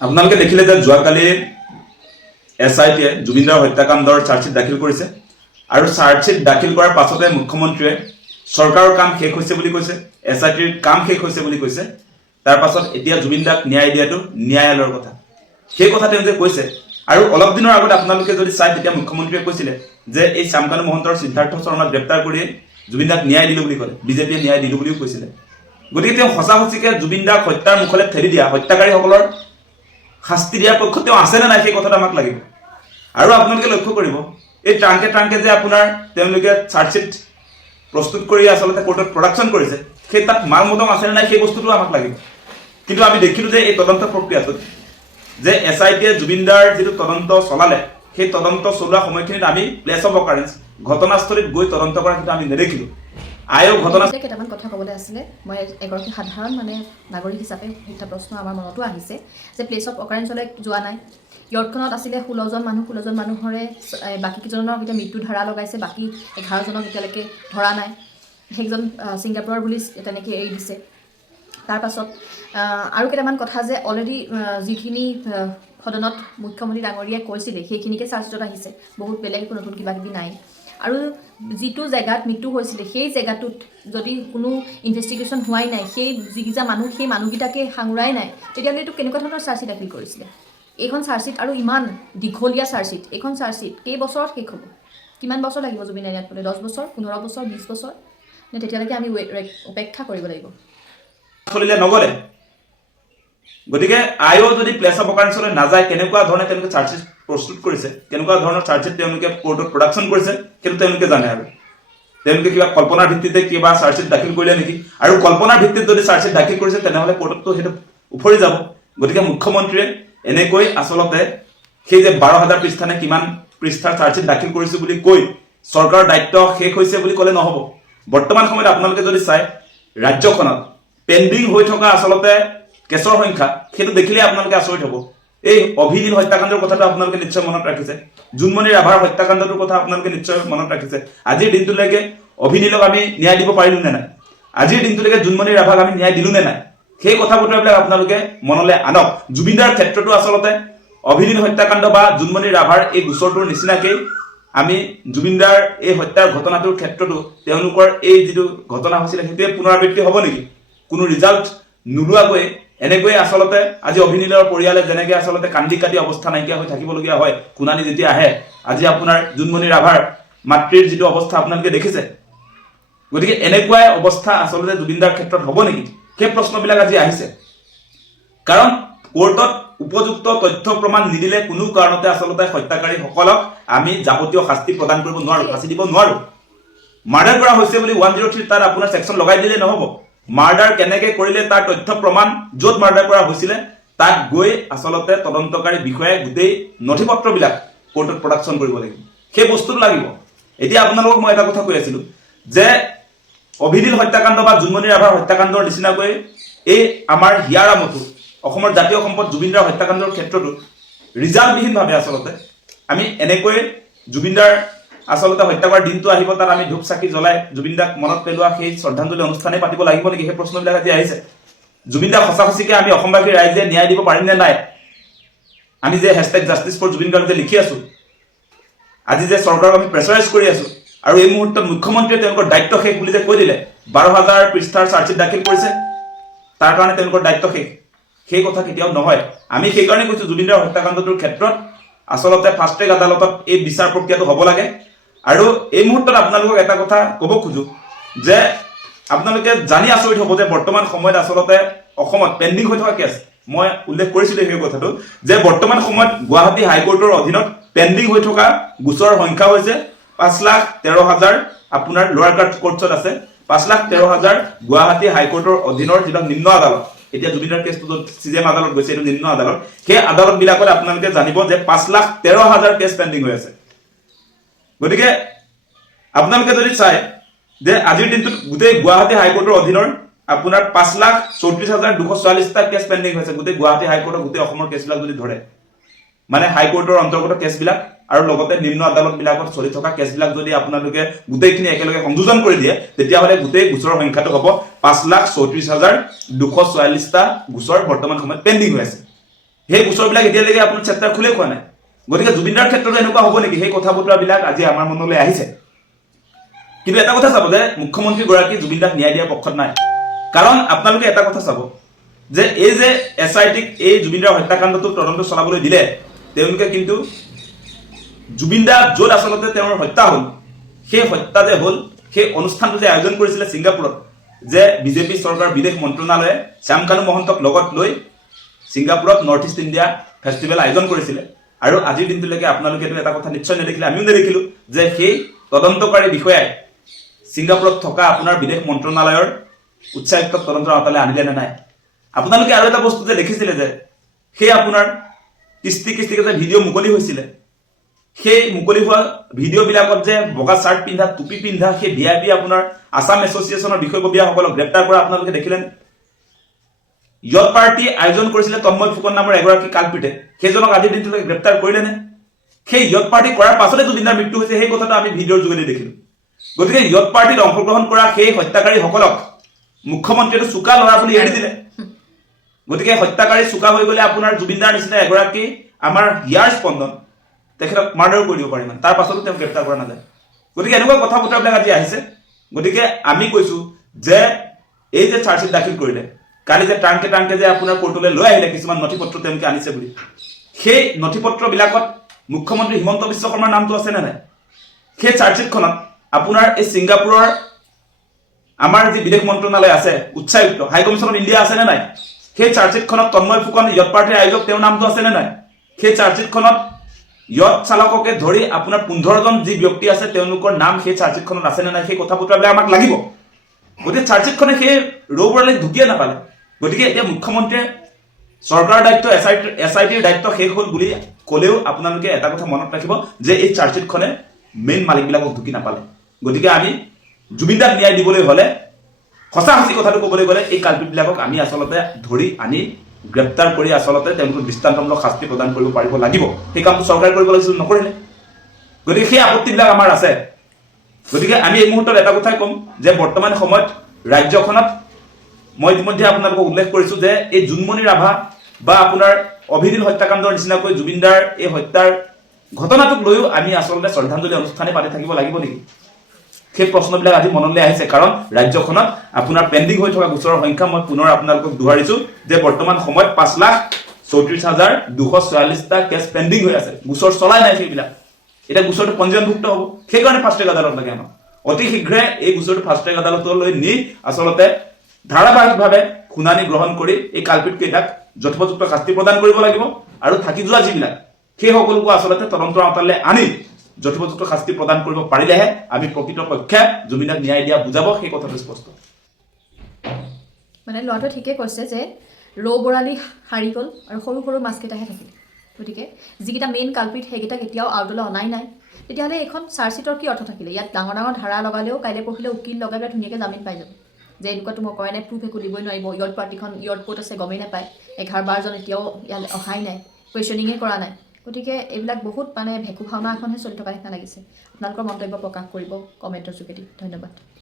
আপোনালোকে দেখিলে যে যোৱাকালি SITয়ে জুবিনদাৰ হত্যাকাণ্ডৰ চাৰ্জশ্বিট দাখিল কৰিছে আৰু চাৰ্জশ্বিট দাখিল কৰাৰ পাছতে মুখ্যমন্ত্ৰীয়ে চৰকাৰৰ কাম শেষ হৈছে বুলি কৈছে, SITৰ কাম শেষ হৈছে বুলি কৈছে। তাৰ পাছত এতিয়া জুবিনদাক ন্যায় দিয়াটো ন্যায়ালয়ৰ কথা, সেই কথা তেওঁ যে কৈছে। আৰু অলপ দিনৰ আগত আপোনালোকে যদি চাই তেতিয়া মুখ্যমন্ত্ৰীয়ে কৈছিলে যে এই শ্যামকানু মহন্তৰ সিদ্ধাৰ্থ শৰ্মাক গ্ৰেপ্তাৰ কৰি জুবিনদাক ন্যায় দিলো বুলি ক'লে, বিজেপিয়ে ন্যায় দিলো বুলিও কৈছিলে। গতিকে তেওঁ সঁচা সঁচিকে জুবিনদাক হত্যাৰ মুখলৈ ঠেলি দিয়া হত্যাকাৰীসকলৰ শাস্তি দিয়াৰ পক্ষত তেওঁ আছে নে নাই সেই কথাটো আমাক লাগিব। আৰু আপোনালোকে লক্ষ্য কৰিব এই ট্ৰাংকে ট্ৰাংকে যে আপোনাৰ তেওঁলোকে চাৰ্জশ্বিট প্ৰস্তুত কৰি আচলতে কোৰ্টত প্ৰডাকশ্যন কৰিছে, সেই তাত মাল মতম আছে নে নাই সেই বস্তুটো আমাক লাগিব। কিন্তু আমি দেখিলো যে এই তদন্ত প্ৰক্ৰিয়াটোত যে SITয়ে জুবিনদাৰ যিটো তদন্ত চলালে, সেই তদন্ত চলোৱা সময়খিনিত আমি প্লেচ অফ অকাৰেঞ্চ ঘটনাস্থলীত গৈ তদন্ত কৰা কিন্তু আমি নেদেখিলো। কেইটামান কথা ক'বলৈ আছিলে। মই এগৰাকী সাধাৰণ নাগৰিক হিচাপে এটা প্ৰশ্ন আমাৰ মনতো আহিছে যে প্লেচ অফ অকাৰেঞ্চলৈ যোৱা নাই। ইয়ৰ্কখনত আছিলে 16জন মানুহৰে বাকী কেইজনৰ এতিয়া মৃত্যু ধাৰা লগাইছে, বাকী 11জনক এতিয়ালৈকে ধৰা নাই। সেইজন ছিংগাপুৰৰ বুলি তেনেকৈ এৰি দিছে। তাৰ পাছত আৰু কেইটামান কথা যে অলৰেডি যিখিনি সদনত মুখ্যমন্ত্ৰী ডাঙৰীয়াই কৈছিলে সেইখিনিকে চাৰ্জশ্বিটত আহিছে, বহুত বেলেগ একো নতুন কিবা কিবি নাই। আৰু যিটো জেগাত মৃত্যু হৈছিলে সেই জেগাটোত যদি কোনো ইনভেষ্টিগেশ্যন হোৱাই নাই, সেই যিকেইটা মানুহ সেই মানুহকেইটাকে সাঙুৰাই নাই, তেতিয়াহ'লে এইটো কেনেকুৱা ধৰণৰ চাৰ্জশ্বিট দাখিল কৰিছিলে? এইখন চাৰ্জশ্বিট আৰু ইমান দীঘলীয়া চাৰ্জশ্বিট, এইখন চাৰ্জশ্বিট কেইবছৰত শেষ হ'ব? কিমান বছৰ লাগিব জুবিন ইয়াত বোলে? 10 বছৰ, 15 বছৰ, 20 বছৰ নে তেতিয়ালৈকে আমি অপেক্ষা কৰিব লাগিব? নগলে গতিকে আইও যদি প্লেচ অফ অকাৰেঞ্চলৈ নাযায়, কেনেকুৱা ধৰণে তেওঁলোকে চাৰ্জশ্বিট প্ৰস্তুত কৰিছে, কেনেকুৱা ধৰণৰ চাৰ্জশ্বিট তেওঁলোকে কোৰ্টত প্ৰডাকশ্যন কৰিছে সেইটো তেওঁলোকে জানে। আৰু তেওঁলোকে কিবা কল্পনাৰ ভিত্তিতে কিবা চাৰ্জশ্বিট দাখিল কৰিলে নেকি? আৰু কল্পনাৰ ভিত্তিত যদি চাৰ্জশ্বিট দাখিল কৰিছে তেনেহ'লে কোৰ্টততো সেইটো উফৰি যাব। গতিকে মুখ্যমন্ত্ৰীয়ে এনেকৈ আচলতে সেই যে 12,000 পৃষ্ঠা নে কিমান পৃষ্ঠাৰ চাৰ্জশ্বিট দাখিল কৰিছো বুলি কৈ চৰকাৰৰ দায়িত্ব শেষ হৈছে বুলি ক'লে নহ'ব। বৰ্তমান সময়ত আপোনালোকে যদি চাই ৰাজ্যখনত পেণ্ডিং হৈ থকা আচলতে কেছৰ সংখ্যা সেইটো দেখিলে আপোনালোকে আচৰিত হ'ব। এই অভিনীল হত্যাকাণ্ডৰ কথাটো আপোনালোকে নিশ্চয় মনত ৰাখিছে, জোনমণি ৰাভাৰ হত্যাকাণ্ডটোৰ কথা আপোনালোকে নিশ্চয় মনত ৰাখিছে। আজিৰ দিনটোলৈকে অভিনীলক আমি ন্যায় দিব পাৰিলো নে নাই? আজিৰ দিনটোলৈকে জোনমণি ৰাভাক আমি ন্যায় দিলো নে নাই? সেই কথা বতৰাবিলাক আপোনালোকে মনলৈ আনক। জুবিনদাৰ ক্ষেত্ৰতো আচলতে অভিনীল হত্যাকাণ্ড বা জোনমণি ৰাভাৰ এই গোচৰটোৰ নিচিনাকেই আমি জুবিনদাৰ এই হত্যাৰ ঘটনাটোৰ ক্ষেত্ৰতো তেওঁলোকৰ এই যিটো ঘটনা হৈছিলে সেইটোৱে পুনৰাবৃত্তি হ'ব নেকি? কোনো ৰিজাল্ট নোলোৱাকৈ এনেকৈ আচলতে আজি অভিনীলৰ পৰিয়ালে যেনেকৈ আচলতে কান্দি কাটি অৱস্থা নাইকিয়া হৈ থাকিবলগীয়া হয় শুনানি যেতিয়া আহে, আজি আপোনাৰ জোনমণি ৰাভাৰ মাতৃৰ যিটো অৱস্থা আপোনালোকে দেখিছে। গতিকে এনেকুৱাই অৱস্থা আচলতে জুবিনদাৰ ক্ষেত্ৰত হ'ব নেকি? সেই প্ৰশ্নবিলাক আজি আহিছে। কাৰণ কোৰ্টত উপযুক্ত তথ্য প্ৰমাণ নিদিলে কোনো কাৰণতে আচলতে হত্যাকাৰীসকলক আমি যাৱতীয় শাস্তি প্ৰদান কৰিব নোৱাৰো, ফাঁচি দিব নোৱাৰো। মাৰ্ডাৰ কৰা হৈছে বুলি 103 তাত আপোনাৰ ছেকশ্যন লগাই দিলে নহ'ব। মাৰ্ডাৰ কেনেকৈ কৰিলে তাৰ তথ্য প্ৰমাণ য'ত মাৰ্ডাৰ কৰা হৈছিলে তাত গৈ আচলতে তদন্তকাৰী বিষয়াই গোটেই নথিপত্ৰবিলাক কোৰ্টত প্ৰডাকশ্যন কৰিব লাগিব, সেই বস্তুটো লাগিব। এতিয়া আপোনালোকক মই এটা কথা কৈ আছিলো যে অভিনীল হত্যাকাণ্ড বা জোনমণি ৰাভাৰ হত্যাকাণ্ডৰ নিচিনাকৈ এই আমাৰ হিয়াৰামতো অসমৰ জাতীয় সম্পদ জুবিনদাৰ হত্যাকাণ্ডৰ ক্ষেত্ৰতো ৰিজাল্টবিহীনভাৱে আচলতে আমি এনেকৈ জুবিনদাৰ আচলতে হত্যা কৰাৰ দিনটো আহিব, তাত আমি ধূপ চাকি জ্বলাই জুবিনদাক মনত পেলোৱা সেই শ্ৰদ্ধাঞ্জলি অনুষ্ঠানেই পাতিব লাগিব নেকি? সেই প্ৰশ্নবিলাক আজি আহিছে। জুবিনদাক সঁচা সঁচিকে আমি অসমবাসী ৰাইজে ন্যায় দিব পাৰিম নে নাই? আমি যে #জাষ্টিছ4জুবিন গাৰ্গ যে লিখি আছো, আজি যে চৰকাৰক আমি প্ৰেছাৰাইজ কৰি আছো, আৰু এই মুহূৰ্তত মুখ্যমন্ত্ৰীয়ে তেওঁলোকৰ দায়িত্ব শেষ বুলি যে কৈ দিলে, 12,000 পৃষ্ঠাৰ চাৰ্জশ্বিট দাখিল কৰিছে, তাৰ কাৰণে তেওঁলোকৰ দায়িত্ব শেষ, সেই কথা কেতিয়াও নহয়। আমি সেইকাৰণে কৈছো জুবিনদাৰ হত্যাকাণ্ডটোৰ ক্ষেত্ৰত আচলতে ফাষ্ট ট্ৰেক আদালতত এই বিচাৰ প্ৰক্ৰিয়াটো হ'ব লাগে। আৰু এই মুহূৰ্তত আপোনালোকক এটা কথা ক'ব খোজো যে আপোনালোকে জানি আচৰিত হ'ব যে বৰ্তমান সময়ত আচলতে অসমত পেণ্ডিং হৈ থকা কেছ, মই উল্লেখ কৰিছিলো সেই কথাটো যে বৰ্তমান সময়ত গুৱাহাটী হাইকোৰ্টৰ অধীনত পেণ্ডিং হৈ থকা গোচৰৰ সংখ্যা হৈছে 5,13,000 আপোনাৰ লোৱাৰ কোৰ্টছত আছে, 5,13,000 গুৱাহাটী হাইকোৰ্টৰ অধীনৰ যিবিলাক নিম্ন আদালত, এতিয়া জুবিনৰ কেছটো য'ত CJM আদালত গৈছে এইটো নিম্ন আদালত, সেই আদালত বিলাকত আপোনালোকে জানিব যে 5,13,000 কেছ পেণ্ডিং হৈ আছে। গতিকে আপোনালোকে যদি চাই যে আজিৰ দিনটোত গোটেই গুৱাহাটী হাইকোৰ্টৰ অধীনৰ আপোনাৰ 5,34,244টা কেছ পেণ্ডিং হৈছে, গোটেই গুৱাহাটী হাইকোৰ্টৰ গোটেই অসমৰ কেছবিলাক যদি ধৰে, মানে হাইকোৰ্টৰ অন্তৰ্গত কেছবিলাক আৰু লগতে নিম্ন আদালত বিলাকত চলি থকা কেছবিলাক যদি আপোনালোকে গোটেইখিনি একেলগে সংযোজন কৰি দিয়ে, তেতিয়াহ'লে গোটেই গোচৰৰ সংখ্যাটো হ'ব 5,34,244টা গোচৰ বৰ্তমান সময়ত পেণ্ডিং হৈ আছে। সেই গোচৰবিলাক এতিয়ালৈকে আপোনাৰ চেপ্টাৰ খোলে খোৱা নাই গতিকে জুবিনদাৰ ক্ষেত্ৰতো এনেকুৱা হ'ব নেকি সেই কথা বতৰাবিলাক আজি আমাৰ মনলৈ আহিছে কিন্তু এটা কথা চাব যে মুখ্যমন্ত্ৰীগৰাকী জুবিনদাক ন্যায় দিয়াৰ পক্ষত নাই কাৰণ আপোনালোকে এটা কথা চাব যে এই যে SITক এই জুবিনদাৰ হত্যাকাণ্ডটো তদন্ত চলাবলৈ দিলে তেওঁলোকে কিন্তু জুবিনদা য'ত আচলতে তেওঁৰ হত্যা হ'ল সেই হত্যা যে হ'ল সেই অনুষ্ঠানটো যে আয়োজন কৰিছিলে ছিংগাপুৰত যে বিজেপি চৰকাৰ বিদেশ মন্ত্ৰণালয়ে শ্যামকানু মহন্তক লগত লৈ ছিংগাপুৰত নৰ্থ ইষ্ট ইণ্ডিয়া ফেষ্টিভেল আয়োজন কৰিছিলে আৰু আজিৰ দিনটোলৈকে আপোনালোকে এটা কথা নিশ্চয় নেদেখিলে আমিও নেদেখিলো যে সেই তদন্তকাৰী বিষয়াই ছিংগাপুৰত থকা আপোনাৰ বিদেশ মন্ত্ৰণালয়ৰ উচ্চায়ুক্তক তদন্তৰ আওতালৈ আনিলে নে নাই আপোনালোকে আৰু এটা বস্তু যে দেখিছিলে যে সেই আপোনাৰ কিস্তিকে যে ভিডিঅ' মুকলি হৈছিলে সেই মুকলি হোৱা ভিডিঅ'বিলাকত যে বগা চাৰ্ট পিন্ধা টুপি পিন্ধা সেই VIP আপোনাৰ আসাম এছ'চিয়েশ্যনৰ বিষয়ববীয়াসকলক গ্ৰেপ্তাৰ কৰা আপোনালোকে দেখিলে ইয়ত পাৰ্টি আয়োজন কৰিছিলে তন্ময় ফুকন নামৰ এগৰাকী কালপিতে সেইজনক আজিৰ দিনটোলৈকে গ্ৰেপ্তাৰ কৰিলে নে সেই ইয়ত পাৰ্টি কৰাৰ পাছতে জুবিনদাৰ মৃত্যু হৈছে সেই কথাটো আমি ভিডিঅ'ৰ যোগেদি দেখিলো গতিকে ইয়ত পাৰ্টিত অংশগ্ৰহণ কৰা সেই হত্যাকাৰীসকলক মুখ্যমন্ত্ৰীয়ে চোকা ল'ৰা বুলি এৰি দিলে গতিকে হত্যাকাৰী চোকা হৈ গ'লে আপোনাৰ জুবিনদাৰ নিচিনা এগৰাকী আমাৰ হিয়াৰ স্পন্দন তেখেতক মাৰ্ডাৰ কৰি দিব পাৰি মানে তাৰ পাছতো তেওঁক গ্ৰেপ্তাৰ কৰা নাযায় গতিকে এনেকুৱা কথা বতৰাবিলাক আজি আহিছে গতিকে আমি কৈছো যে এই যে চাৰ্জশ্বিট দাখিল কৰিলে কালি যে টাংকে যে আপোনাৰ কোৰ্টলৈ লৈ আহিলে কিছুমান নথিপত্ৰ তেওঁলোকে আনিছে বুলি সেই নথিপত্ৰবিলাকত মুখ্যমন্ত্ৰী হিমন্ত বিশ্ব শৰ্মাৰ নামটো আছে নে নাই সেই চাৰ্জশ্বিটখনত আপোনাৰ এই ছিংগাপুৰৰ আমাৰ যি বিদেশ মন্ত্ৰণালয় আছে উচ্চায়ুক্ত হাই কমিশ্যন অফ ইণ্ডিয়া আছে নে নাই সেই চাৰ্জশ্বিটখনত তন্ময় ফুকন ইয়ত পাৰ্টিৰ আয়োজক তেওঁৰ নামটো আছে নে নাই সেই চাৰ্জশ্বিটখনত ইয়ত চালককে ধৰি আপোনাৰ 15জন যি ব্যক্তি আছে তেওঁলোকৰ নাম সেই চাৰ্জশ্বিটখনত আছে নে নাই সেই কথা বতৰাবিলাক আমাক লাগিব গতিকে চাৰ্জশ্বিটখনে সেই ৰৌ বৰালীক ঢুকিয়ে নাপালে গতিকে এতিয়া মুখ্যমন্ত্ৰীয়ে চৰকাৰৰ দায়িত্ব SITৰ দায়িত্ব শেষ হ'ল বুলি ক'লেও আপোনালোকে এটা কথা মনত ৰাখিব যে এই চাৰ্জশ্বিটখনে মেইন মালিকবিলাকক ঢুকি নাপালে গতিকে আমি জুবিনদাক ন্যায় দিবলৈ হ'লে সঁচা কথাটো ক'বলৈ গ'লে এই কালপিতবিলাকক আমি আচলতে ধৰি আনি গ্ৰেপ্তাৰ কৰি আচলতে তেওঁলোকক দৃষ্টান্তমূলক শাস্তি প্ৰদান কৰিব পাৰিব লাগিব সেই কামটো চৰকাৰে কৰিব লাগিছিল নকৰিলে গতিকে সেই আপত্তিবিলাক আমাৰ আছে গতিকে আমি এই মুহূৰ্তত এটা কথাই ক'ম যে বৰ্তমান সময়ত ৰাজ্যখনত মই ইতিমধ্যে আপোনালোকক উল্লেখ কৰিছো যে এই জোনমণি ৰাভা বা আপোনাৰ অভিদিন হত্যাকাণ্ডৰ নিচিনাকৈ জুবিনদাৰ এই হত্যাৰ ঘটনাটোক লৈও আমি আচলতে শ্ৰদ্ধাঞ্জলি অনুষ্ঠানে পাতি থাকিব লাগিব নেকি সেই প্ৰশ্নবিলাক আজি মনলৈ আহিছে কাৰণ ৰাজ্যখনত আপোনাৰ পেণ্ডিং হৈ থকা গোচৰৰ সংখ্যা মই পুনৰ আপোনালোকক দোহাৰিছো যে বৰ্তমান সময়ত 5,34,244টা কেছ পেণ্ডিং হৈ আছে গোচৰ চলাই নাই সেইবিলাক এতিয়া গোচৰটো পঞ্জীয়নভুক্ত হ'ব সেইকাৰণে ফাষ্ট ট্ৰেক আদালত লাগে আমাক অতি শীঘ্ৰে এই গোচৰটো ফাষ্ট ট্ৰেক আদালতলৈ নি আচলতে ধাৰাবাহিকভাৱে শুনানি গ্ৰহণ কৰি এই কালপিতকেইটাক যথোপযুক্ত শাস্তি প্ৰদান কৰিব লাগিব আৰু থাকি যোৱা যিবিলাক সেই সকলোকো আচলতে তদন্তৰ আওতালৈ আনি যথোপযুক্ত শাস্তি প্ৰদান কৰিব পাৰিলেহে আমি প্ৰকৃতপক্ষে জুবিনদাক ন্যায় দিয়া বুজাব সেই কথাটো স্পষ্ট মানে ল'ৰাটোৱে ঠিকে কৈছে যে ৰৌ বৰালি হাৰি গ'ল আৰু সৰু সৰু মাছকেইটাহে থাকিল গতিকে যিকেইটা মেইন কালপিত সেইকেইটা কেতিয়াও আউটলৈ অনাই নাই তেতিয়াহ'লে এইখন চাৰ্জশ্বিটৰ কি অৰ্থ থাকিলে ইয়াত ডাঙৰ ডাঙৰ ধাৰা লগালেও কাইলৈ পৰহিলৈ উকিল লগাই ধুনীয়াকৈ জামিন পাই যাব যে এনেকুৱাতো মই কৰা নাই প্ৰুফ একো দিবই নোৱাৰিব ইয়ত পাৰ্টিখন ইয়ত ক'ত আছে গমেই নাপায় 11-12জন এতিয়াও ইয়ালৈ অহাই নাই কুৱেশ্যনিঙে কৰা নাই গতিকে এইবিলাক বহুত মানে ভেকু ভাওনা এখনহে চলি থকা নিচিনা লাগিছে আপোনালোকৰ মন্তব্য প্ৰকাশ কৰিব কমেণ্টৰ যোগেদি ধন্যবাদ